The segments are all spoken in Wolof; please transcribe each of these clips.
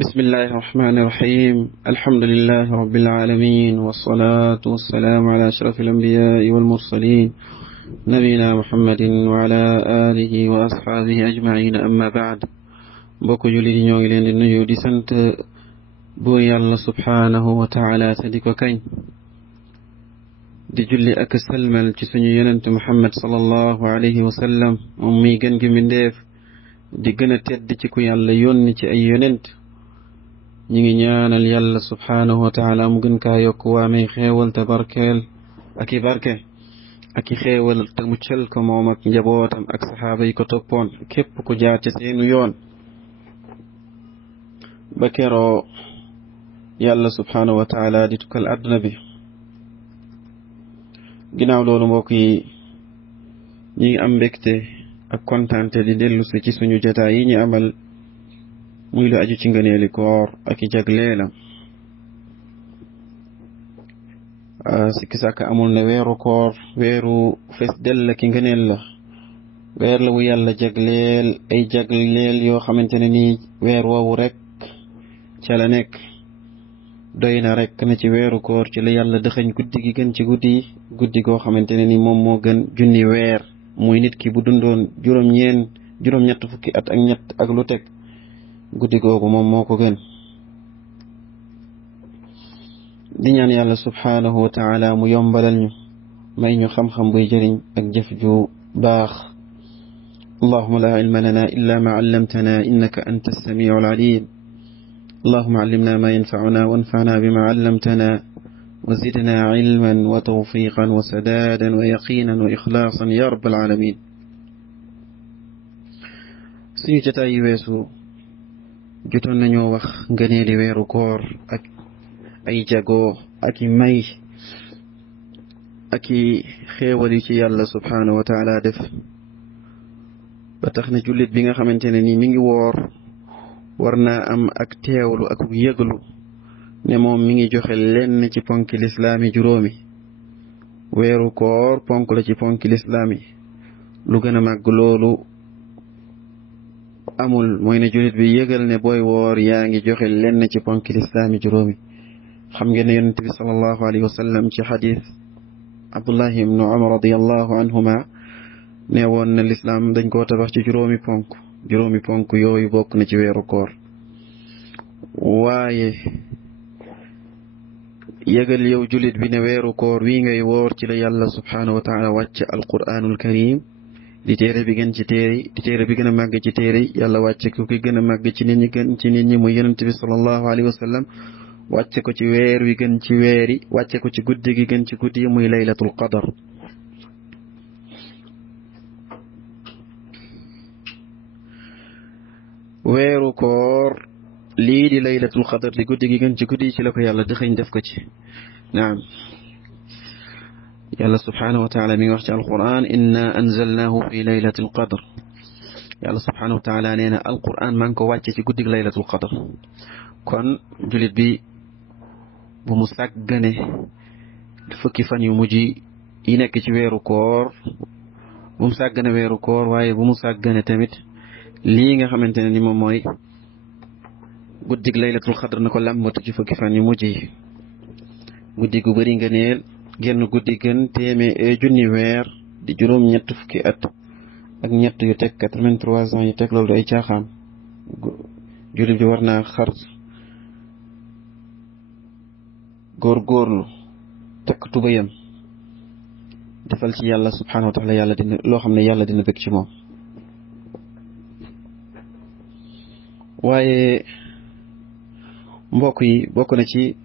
بسم الله الرحمن الرحيم الحمد لله رب العالمين والصلاة والسلام على أشرف الأنبياء والمرسلين نبينا محمد وعلى آله وأصحابه أجمعين أما بعد بوكو جولي نيو لين دي نيو دي سانت بور يالله سبحانه وتعالى تديكو كاين di julli ak salmal ci suñu yonent Muhammad sallallahu alayhi wa sallam moom mi gën gi mindeef di gën a tedd ci ku yàlla yónni ci ay yonent ñi ngi ñaanal yàlla subhanahu wa taala mu gën kaa yokk waamee xeewal te barkeel ak i barke ak i xeewal te muccal ko moom ak njabootam ak saxaaba yi ko toppoon képp ku jaar ci seenu yoon ba keroo yàlla subhanahu wa taala di tukkal àdduna bi ginnaaw loolu mbokk yi ñi ngi am mbégte ak kontaante di dellu si ci suñu jotaay yi ñu amal muy lu aju ci ngëneeli koor ak i jagleelam sikki sàkk amul ne weeru koor weeru fees dell ki ngëneel la weer la wu yàlla jagleel ay jagleel yoo xamante ne nii weer woowu rek ca la nekk doy na rek na ci weeru koor ci la yàlla dëxëñ guddi gi gën ci guddi yi guddi goo xamante ne ni moom moo gën junni weer muy nit ki bu dundoon juróom-ñett fukki at ak ñett ak lu teg guddi googu moom moo ko gën di ñaan yàlla subhanahu wa taala mu yombalal ñu may ñu xam-xam buy jëriñ ak jëf ju baax allahuma la ilma lana illa ma allamtana innaka anta as-sami'u al-alim اللهم علمنا ما ينفعنا وانفعنا بما علمتنا وزدنا علما وتوفيقا وسدادا ويقينا وإخلاصا يا رب العالمين suñu jotaay yi weesu jotoon nañoo wax ngëneeli weeru koor ak ay jago ak i may ak i xéewal yi ci yàlla subhanahu wa taala def ba tax na jullit bi nga xamante ne ni mi ngi woor war naa am ak teewlu ak yëglu ne moom mi ngi joxe lenn ci ponki lislaami juróomi weeru koor ponk la ci ponki lislaami lu gën a màgg loolu amul mooy ne jullit bi yëgal ne booy woor yaa ngi joxe lenn ci ponki lislaami juróomi xam ngeen ne yonent bi sallallahu alayhi wa sallam ci xadis Abdullahi ibnu Umar radiyallahu anhuma ne woon na lislaam dañ koo tabax ci juróomi ponk yooyu bokk na ci weeru koor waaye yëgal yow jullit bi ne weeru koor wi ngay woor ci la yàlla subhanahu wa taala wàcc alquranul karim di téere bi gën ci téere di téere bi gën a màgg ci téere yàlla wàcce ko ki gën a màgg ci nit ñi gën ci nit ñi muy yonent bi sallallahu alayhi wa sallam wàcce ko ci weer wi gën ci weer yi wàcce ko ci guddi gi gën ci guddi yi muy laylatul qadar weeru koor lii di laylatul qadar di guddi gi gën ci guddi yi ci la ko yàlla dëxëñ def ko ci naam yàlla subhanahu wa taala mi ngi wax ci alquran inna anzalnahu fi laylatil qadr yàlla subhanahu wa taala nee na alquran maa ngi ko wàcce ci guddig laylatul qadr kon julit bi bu mu sàggane fukki fan yu mujj yi nekk ci weeru koor bu mu sàggane weeru koor waaye bu mu sàggane tamit lii nga xamante ne ni moom mooy guddig laylatul qadr na ko làmbatu ci fukki fan yu mujj yi guddi gu bëri nga neel genn guddi gën junni weer di juróom ñett fukki at ak ñett yu teg 83 ans yu teg loolu ay caaxaan jullit bi war naa xar góorgóorlu tekk tubayam defal ci yàlla subhanahu wa taala yàlla dina loo xam ne yàlla dina bëgg ci moom waaye mbokk yi bokk na ci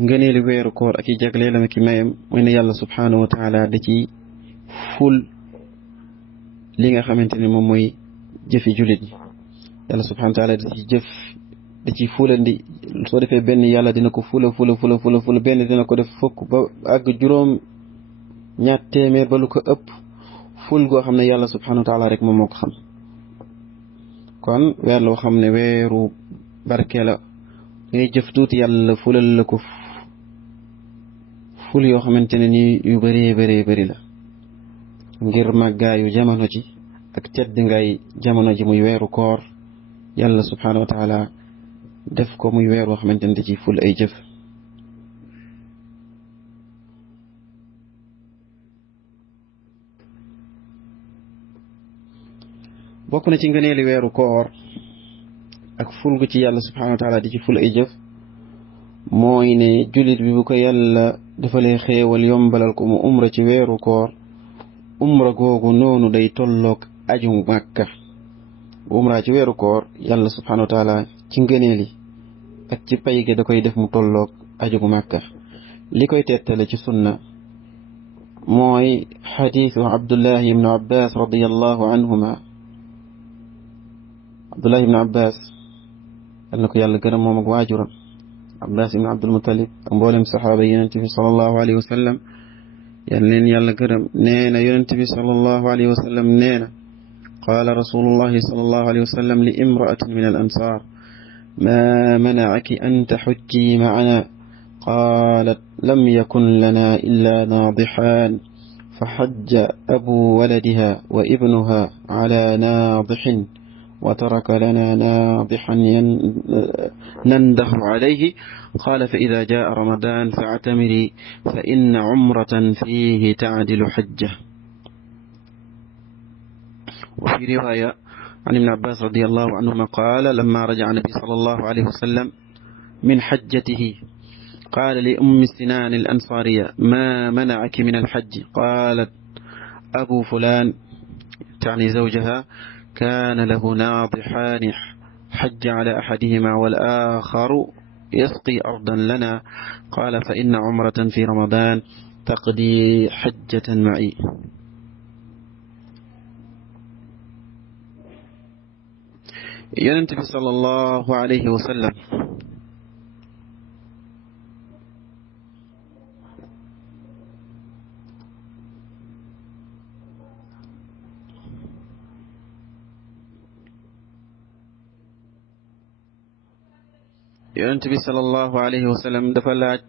ngëneeli weeru koor ak i jagleelam ak i mayam mooy ne yàlla subhanahu wa taala da ci ful li nga xamante ne moom mooy jëfi jullit yi yàlla subhanahu wa taala da ci fulandi soo defee benn yàlla dina ko fula benn dina ko def fukk ba àgg juróom ñaar téeméer ba lu ko ëpp ful goo xam ne yàlla subhanahu wa taala rek moom moo ko xam kon weer loo xam ne weeru barke la ngay jëf tuuti yàlla fulal la ko ful yoo xamante ne ni yu bëree la ngir màggaayu jamono ji ak tedd ngay jamono ji muy weeru koor yàlla subhanahu wa taala def ko muy weer woo xamante ne da ciy ful ay jëf. bokk na ci ngëneeli weeru koor ak ful gu ci yàlla subhanahu wa taala di ci ful ay jëf mooy ne jullit bi bu ko yàlla dafalee xéewal yombalal ko mu umra ci weeru koor umra googu noonu day tolloog aju màkka bu umra ci weeru koor yàlla subhanahu wa taala ci ngëneeli ak ci pay gi da koy def mu tolloog aju màkka li koy tettale ci sunna mooy xadiisu abdullahi ibnu abbas radiallahu anhuma abdullahi ibnu abbas yal na ko yàlla gërëm moom ak waajuram abbas ibnu abdul muttalib ak mboolem saxaaba yi yonent bi sallallahu alayhi wa sallam yal leen yàlla gërëm nee na yonent bi sallallahu alayhi wa sallam nee na qaala rasulullahi sallallahu alayhi wa sallam li imraatin min al ansaar ma manacaki an taxujji macana qaalat lam yakun lana illa naadixaan fa xajja abu waladiha wa ibnuha ala naadixin wa taraka lana naadixan nandaxu calayhi qaala fa ida jaa ramadan fa actamiri fa inna cumratan fiihi tacdilu xajja. wa fi riwaaya an ibni abbas radiyallahu anhuma qaala lamma rajaca nabi sallallahu alayhi wa sallam min xajjatihi qaala li ummi sinaan al ansaariya maa manacaki min alxajji qaalat abu fulaan tacni zawjaha kaana lahu naadixaani xajja cala axadihima wal aaxaru yasqi ardan lana qaala fa inna cumratan fi ramadaan taqdi xajjatan maci. yonent bi sallallahu alayhi wa sallam yonent bi sallallahu alayhi wa sallam dafa laaj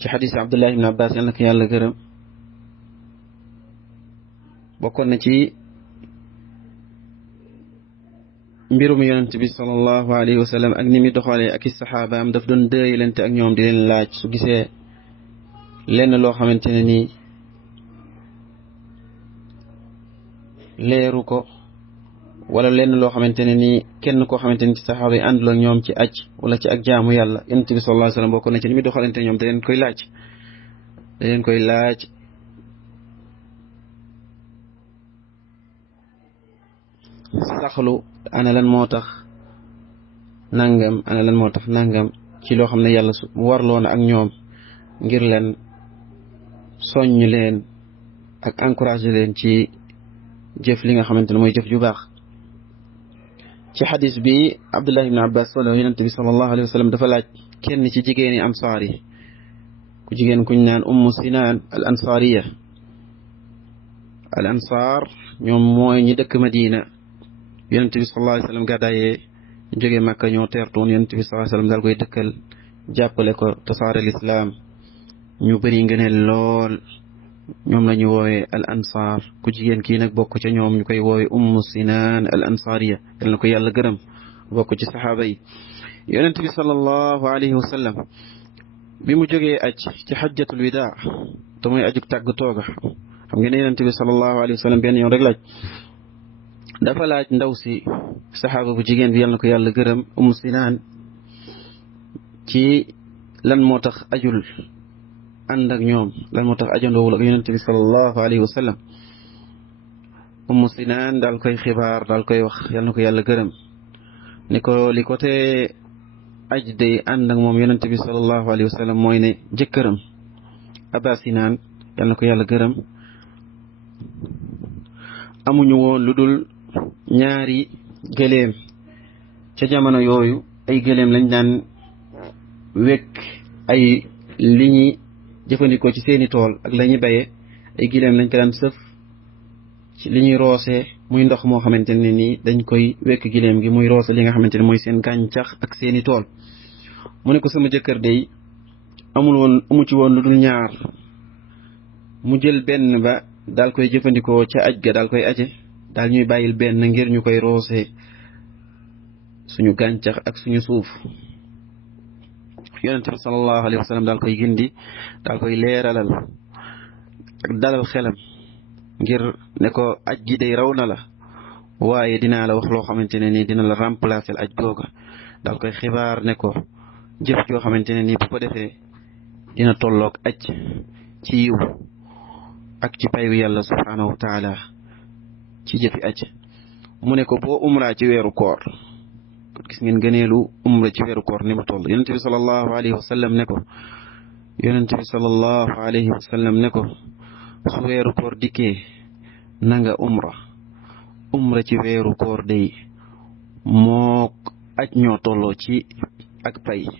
ci xadiis Abdullah ibn Abbas yal na ko yàlla gërëm bokkoon na ci mbirum yonent bi sallallahu alayhi wa sallam ak ni muy doxalee ak i saxaabaam daf doon dëyalante ak ñoom di leen laaj su gisee lenn loo xamante ne nii leeru ko wala lenn loo xamante ne nii kenn koo xamante ni ci saxaaba yi àndul ak ñoom ci aj wala ci ak jaamu yàlla yonent bi sallallahu alayhi wa sallam bokkoon na ci ni muy doxalante ñoom da leen koy laaj saxlu ana lan moo tax nangam ci loo xam ne yàlla su warloon ak ñoom ngir leen soññ leen ak encouragé leen ci jëf li nga xamante ne mooy jëf ju baax. ci xadis bi Abdullah ibn Abbas solo yonent bi sallallahu alayhi wa sallam dafa laaj kenn ci jigéeni ansaar yi ku jigéen kuñ naan ummu sinaan al ansaariya al ansaar ñoom mooy ñi dëkk Madina yonent bi sallallahu alayhi wa sallam gàddaayee jógee Makka ñoo teertoon yonent bi sallallahu alayhi wa sallam daal koy dëkkal jàppale ko tasaare lislaam ñu bëri ngëneel lool ñoom la ñu woowee al ansaar ku jigéen kii nag bokk ca ñoom ñu koy woowee ummu sinaan al ansaariya yal na ko yàlla gërëm bokk ci saxaaba yi yonent bi sallallahu alayhi wa sallam bi mu jógee aj ci xajjatul widaa te mooy ajug tàggatoo ga xam ngeen ne yonent bi sallallahu alayhi wa sallam benn yoon rek dafa laaj ndaw si saxaaba bu jigéen bi yal na ko yàlla gërëm ummu sinaan ci lan moo tax ajul ànd ak ñoom lan moo tax ajandoowul ak yonent bi sallallahu alayhi wa sallam ummu sinaan daal koy xibaar daal koy wax yal na ko yàlla gërëm ni ko li ko te aj day ànd ak moom yonent bi sallallahu alayhi wa sallam mooy ne jëkkëram aba sinaan yal na ko yàlla gërëm amuñu woon lu dul ñaari gëléem ca jamono yooyu ay gëléem lañ daan wekk ay li ñuy jëfandikoo ci seeni tool ak la ñuy bayee ay gëléem lañ ko daan sëf ci li ñuy roosee muy ndox moo xamante ne nii dañ koy wekk gëléem gi muy roose li nga xamante ne mooy seen gàncax ak seeni tool mu ne ko sama jëkkër day amu ci woon lu dul ñaar mu jël benn ba daal koy jëfandikoo ca aj ga daal koy aje daal ñuy bàyyil benn ngir ñu koy roose suñu gàncax ak suñu suuf yonent bi sallallahu alayhi wa sallam daal koy gindi daal koy leeralal ak dalal xelam ngir ne ko aj gi day raw na la waaye dinaa la wax loo xamante ne nii dina la remplacer aj googa daal koy xibaar ne ko jëf joo xamante ne nii bu ko defee dina tolloog aj ci yiw ak ci payu yàlla subhanahu wa taala ci jëfi aj mu ne ko boo umra ci weeru koor gis ngeen gëneelu umra ci weeru koor ni mu toll yonent bi sallallahu alayhi wa sallam ne ko yonent bi sallallahu alayhi wa sallam ne ko su weeru koor dikkee na nga umra ci weeru koor day moo aj ñoo tolloo ci ak payu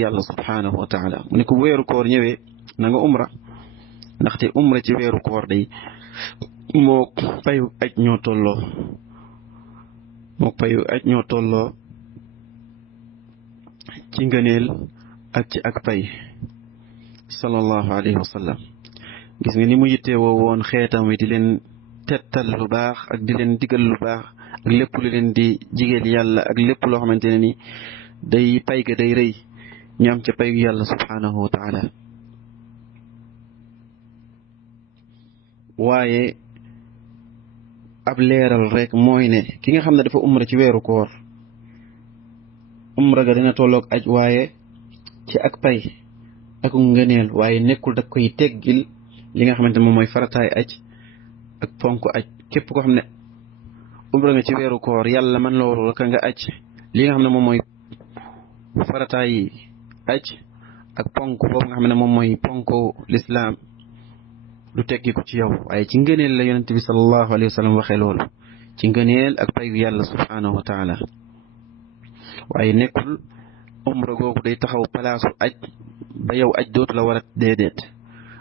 yàlla subhanahu wa taala mu ne ko weeru koor ñëwee na nga umra ndaxte umra ci weeru koor day moo payu aj ñoo tolloo ci ngëneel ak ci ak pay sallallahu alayhi wa sallam gis nga ni mu yittewoo woon xeetam wi di leen tettal lu baax ak di leen digal lu baax ak lépp lu leen di jigéel yàlla ak lépp loo xamante ne ni day pay ga day rëy ñu am ca payu yàlla subhanahu wa taala waaye ab leeral rek mooy ne ki nga xam ne dafa umra ci weeru koor umra ga dina tolloog aj waaye ci ak pay ak ngëneel waaye nekkul da koy teggil li nga xamante moom mooy farataay aj ak ponk aj képp koo xam ne umra nga ci weeru koor yàlla man loolu ka nga aj li nga xam ne moom mooy farataay aj ak ponk boobu nga xam ne moom mooy ponk lislaam du teggi ko ci yow waaye ci ngëneel la yonent bi sallallahu alayhi wa sallam waxee loolu ci ngëneel ak payu yàlla subhanahu wa taala waaye nekkul umra googu day taxaw palaasu aj ba yow aj dootu la war a déedéet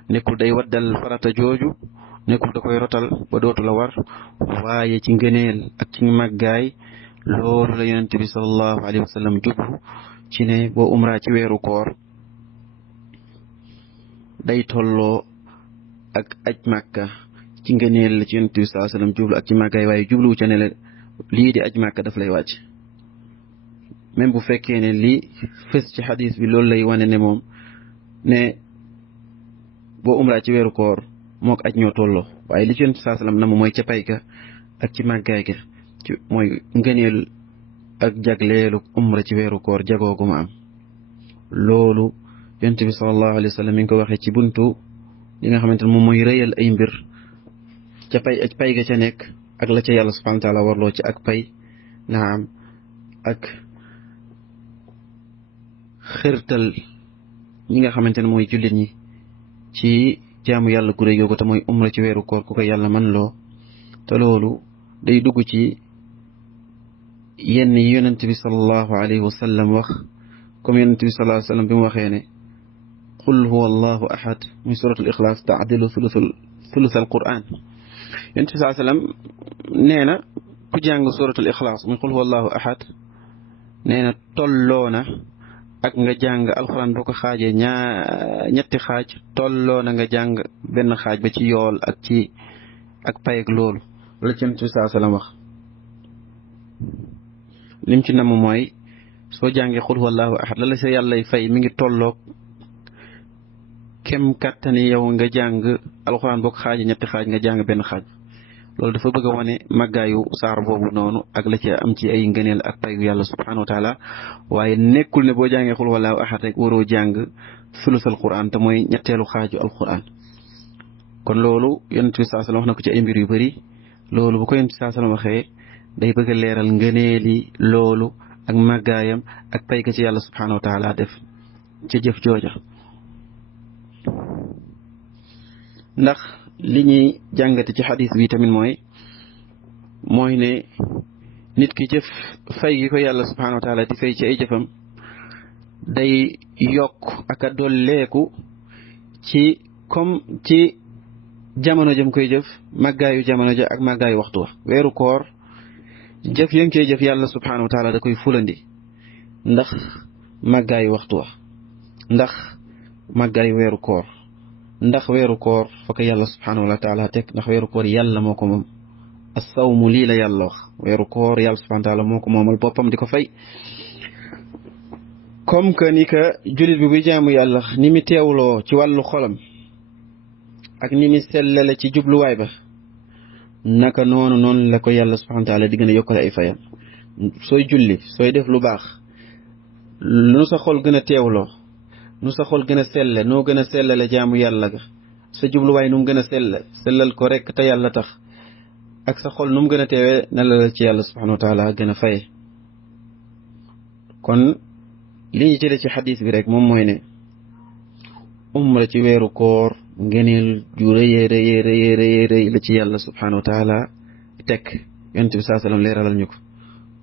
nekkul day waddal farata jooju nekkul da koy rotal ba dootu la war waaye ci ngëneel ak ci màggaay loolu la yonent bi sallallahu alayhi wa sallam jublu ci ne boo umra ci weeru koor day tolloo ak aj màkka ci ngëneel la ci yonent bi sallallahu alayhi wa sallam jublu ak ci màggaay waaye jubluwu ca ne la lii di aj màkka daf lay wàcc même bu fekkee ne lii fës ci xadis bi loolu lay wane ne moom ne boo umra ci weeru koor mook aj ñoo tolloo waaye li ci yonent bi sallallahu alayhi wa sallam na mu mooy ca pay ga ak ci màggaay ga ci mooy ngëneel ak jagleelu umra ci weeru koor jagoogu ma am loolu yonent bi sallallahu alayhi wa sallam mi ngi ko waxee ci buntu li nga xamante ne moom mooy rëyal ay mbir ca pay ga ca nekk ak la ca yàlla subhanahu wa taala warloo ci ak pay naam ak xërtal ñi nga xamante ne mooy jullit ñi ci jaamu yàlla gu rëy googu te mooy umra ci weeru koor ku ko yàlla man loo te loolu day dugg ci yenn yi yonent bi sallallahu alayhi wa sallam wax comme yonent bi sallallahu alayhi wa sallam bi mu waxee ne qul huwa allahu ahad muy suratul ixlaas taadilu sulusal quran yonent bi sallallahu alayhi wa sallam nee na ku jàng suratul ixlaas muy qul huwa allahu ahad nee na tolloo na ak nga jàng alxuraan boo ko xaajee ñetti xaaj tolloo na nga jàng benn xaaj ba ci yool ak ci ak pay ak loolu la ci yonent bi sallallahu alayhi wa sallam wax lim ci namm mooy soo jàngee xul huwallahu ahad la sa yàllay fay mi ngi tolloog kem kattani yow nga jàng alxuraan boo ko xaajee ñetti xaaj nga jàng benn xaaj loolu dafa bëgg a wane màggaayu saar boobu noonu ak la ci am ci ay ngëneel ak payu yàlla subhanahu wa taala waaye nekkul ne boo jàngee xul huwallahu ahad rek waroo jàng sulusal quran te mooy ñetteelu xaaju alquran kon loolu yonent bi sallallahu alayhi wasallam wax na ko ci ay mbir yu bëri loolu bu ko yonent bi sallallahu alayhi wasallam waxee day bëgg a leeral ngëneeli loolu ak màggaayam ak pay ka ci yàlla subhanahu wa taala def ci jëf jooja ndax li ñuy jàngate ci xadis bi tamit mooy ne nit ki jëf fay gi ko yàlla subhanahu wa taala di fay ci ay jëfam day yokk ak a dolleeku ci comme ci jamono jëm koy jëf màggaayu jamono ja ak màggaayu waxtu wa weeru koor jëf ya ngi koy jëf yàlla subhanahu wa taala da koy fulandi ndax màggaayu waxtu wa ndax màggaayu weeru koor ndax weeru koor fa ko yàlla subhanahu wa taala teg ndax weeru koor yàlla moo ko moom as-sawmu lii la yàlla wax weeru koor yàlla subhanahu wa taala moo ko moomal boppam di ko fay comme que ni que jullit bi buy jaamu yàlla ni mi teewloo ci wàllu xolam ak ni mi sellale ci jubluwaay ba naka noonu la ko yàlla subhanahu wa taala di gën a yokkale ay fayam sooy julli sooy def lu baax nu sa xol gën a teewloo nu sa xol gën a selle noo gën a sellale jaamu yàlla ga sa jubluwaay nu mu gën a sellal ko rek te yàlla tax ak sa xol nu mu gën a teewee na la ci yàlla subhanahu wa taala gën a faye kon li ñu jële ci xadis bi rek moom mooy ne umra ci weeru koor ngeneel ju rëy la ci yàlla subhanahu wa taala teg yonent bi saa sallam leeralal ñu ko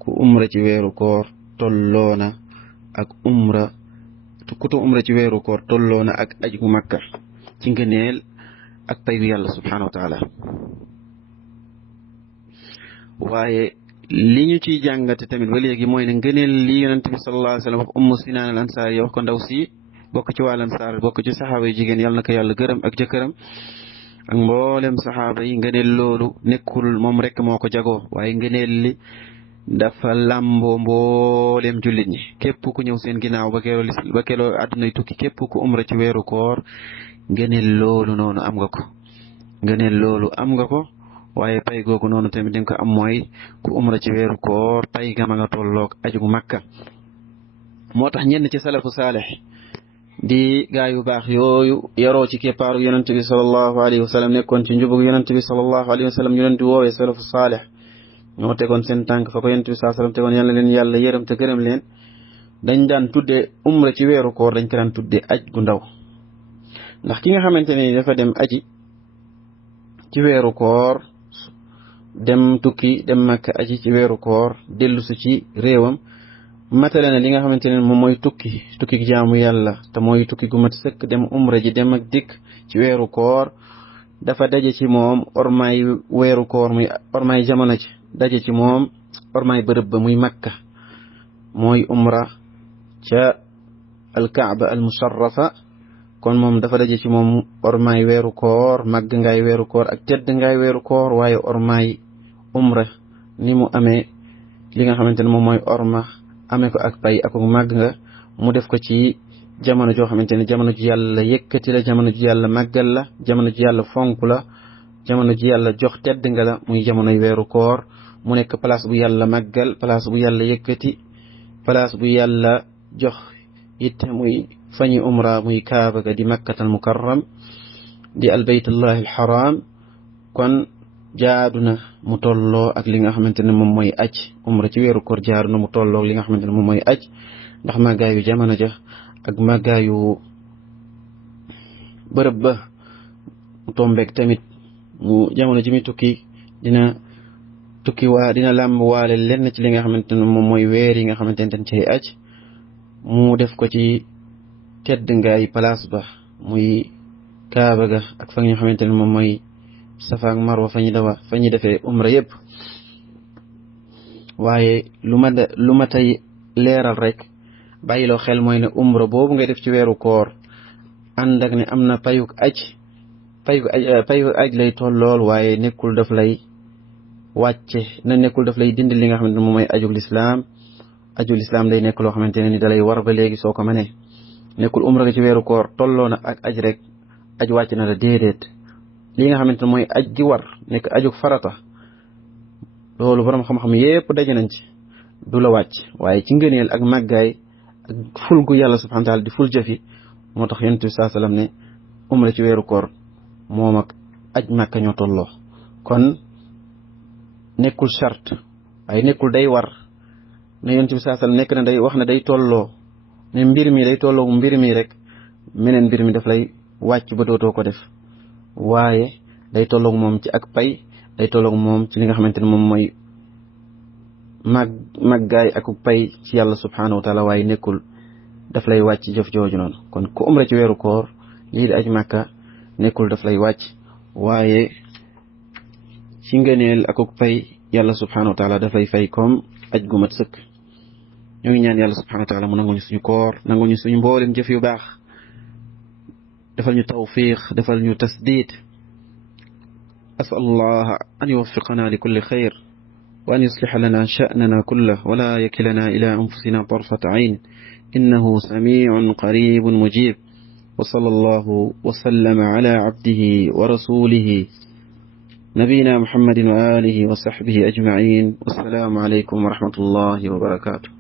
ku umra ci weeru koor tolloona ak umra ci weeru koor tolloona ak aj gu makka ci ngëneel ak payu yàlla subhanahu wa taala waaye li ñu ciy jàngate tamit ba léegi mooy ne ngëneel li yonent bi sallallahu alayhi wa sallam wax ummu sinaan al ansaar yi wax ko ndaw si bokk ci wàll ansaar bokk ci saxaaba yi jigéen yàlla na ko yàlla gërëm ak jëkkëram ak mboolem saxaaba yi ngëneel loolu nekkul moom rek moo ko jagoo waaye ngëneel li dafa làmboo mboolem jullit ñi képp ku ñëw seen ginnaaw ba keloo àddunay tukki képp ku umra ci weeru koor ngëneel loolu noonu am nga ko waaye pay googu noonu tamit di nga ko am mooy ku umra ci weeru koor pay ga ma nga tolloog aju gu makka moo tax ñenn ci salafu saalih di gaa yu baax yooyu yaroo ci keppaaru yonent bi sallallahu alayhi wa sallam nekkoon ci njubug yonent bi sallallahu alayhi wa sallam ñu leen di woowee salafu saalih ñoo tegoon seen tànk fa ko yonent bi sallallahu alayhi wa sallam tegoon yàlla leen yàlla yërëm te gërëm leen dañ daan tuddee umra ci weeru koor dañ ko daan tuddee aj gu ndaw ndax ki nga xamante ne dafa dem aji ci weeru koor dem tukki dem Makka aji ci weeru koor dellusi ci réewam matale na li nga xamante ne moom mooy tukki jaamu yàlla te mooy tukki gu mat sëkk dem umra ji dem ak dikk ci weeru koor dafa daje ci moom ormaay weeru koor muy ormaay jamono ci daje ci moom ormaay bërëb ba muy Makka mooy umra ca alkaaba al musharrafa kon moom dafa daje ci moom ormaay weeru koor màgg ngaay weeru koor ak tedd ngaay weeru koor waaye ormaay umra ni mu amee li nga xamante ne moom mooy orma amee ko ak pay ak màgg nga mu def ko ci jamono joo xamante ne jamono ji yàlla yëkkati la jamono ji yàlla màggal la jamono ji yàlla fonk la jamono ji yàlla jox tedd nga la muy jamonoy weeru koor mu nekk place bu yàlla màggal place bu yàlla yëkkati place bu yàlla jox it muy fañi umra muy kaaba ga di makkatal mukarram di albaytullahi alxaram kon jaadu na mu tolloo ak li nga xamante ne moom mooy aj umra ci weeru koor jaadu na mu tolloo li nga xamante ne moom mooy aj ndax màggaayu jamono ja ak màggaayu bërëb ba mu tombeeg tamit mu jamono ji muy tukki dina làmb waale lenn ci li nga xamante ne moom mooy weer yi nga xamante ne dañ cay aj mu def ko ci tedd ngaay place ba muy kaaba ga ak fa nga xamante ne moom mooy safa ak marwa fa ñu defee umra yëpp waaye lu ma tey leeral rek bàyyiloo xel mooy ne umra boobu ngay def ci weeru koor ànd ak ne am na payuk aj lay tollool waaye nekkul daf lay dindi li nga xamante ne moom mooy ajul lislaam day nekk loo xamante ne ni dalay war ba léegi soo ko mënee nekkul umra ga ci weeru koor tolloo na ak aj rek aj wàcc na la déedéet li nga xamante ne mooy aj gi war nekk ajug farata loolu borom xam-xam yépp daje nañ ci du la wàcc waaye ci ngëneel ak màggaay ak ful gu yàlla subhanahu wa taala di ful jëfi moo tax yonent bi saa sallam ne umra ci weeru koor moom ak aj màkka ñoo tolloo kon nekkul charte waaye nekkul day war ne yonent bi saa sallam nekk na day wax ne day tolloo ne mbir mi day tolloo mbir mi rek meneen mbir mi daf lay wàcc ba dootoo ko def waaye day tolloog moom ci ak pay day tolloog moom ci li nga xamante ne moom mooy màggaay ak pay ci yàlla subhanahu wa taala waaye nekkul daf lay wàcc jëf jooju noonu kon ku umra ci weeru koor lii di aj màkka nekkul daf lay wàcc waaye ci ngëneel ak pay yàlla subhanahu wa taala daf lay fay comme aj gu mat sëkk ñoo ngi ñaan yàlla subhanahu wa taala mu nangul ñu suñu koor nangul ñu suñu mboolem jëf yu baax defal ñu tawfiq defal ñu tasdiid أسأل الله أن يوفقنا لكل خير وأن يصلح لنا شأننا كله ولا يكلنا إلى أنفسنا طرفة عين إنه سميع قريب مجيب. وصلى الله وسلم على عبده ورسوله نبينا محمد وآله وصحبه أجمعين. والسلام عليكم ورحمة الله وبركاته.